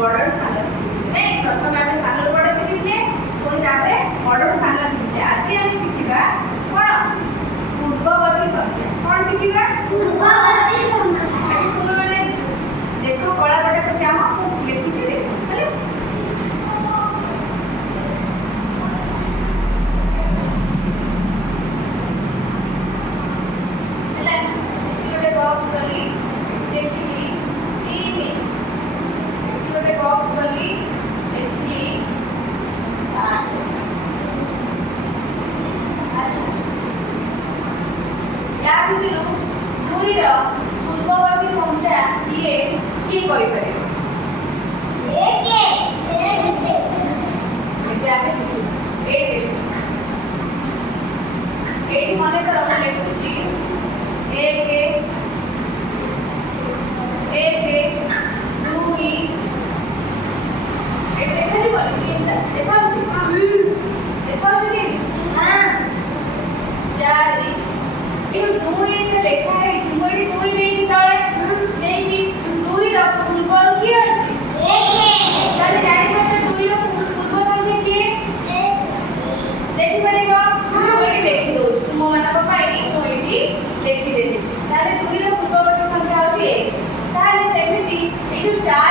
border साला नहीं प्रथम आमे साला बॉर्डर शिखिले पुणी तापरे बॉर्डर साला शिखिले आज आमे शिखिबा कोन पूर्ववर्ती संख्या कोन शिखिबा पूर्ववर्ती संख्या आज तुम माने देखो कला बटा को चाहो लिखुची देखो चले चले किलोटे बॉक्स कली देखली तीन किलोटे बॉक्स कली देखली अच्छा या भितरु दुई रो पूर्ववर्ती संख्या किए की कहि पारे एक एबे आमे एक माने कर हम लिखुची एक दुई एक देखा जी बोल तीन देखाउ छी देखाउ छी हां चार ये दुई के लेखा है छी मोडी दुई देई छी तळे देई छी दुई रो पूर्व की अछि एक ताले जानि पछ दुई रो पूर्व संख्या की देखि परिबो मोडी लिखि दो तुम मानक पाई मोडी लिखि देली ताले दुई रो पूर्ववर्ती संख्या अछि एक ताले सेमिति ए जो चार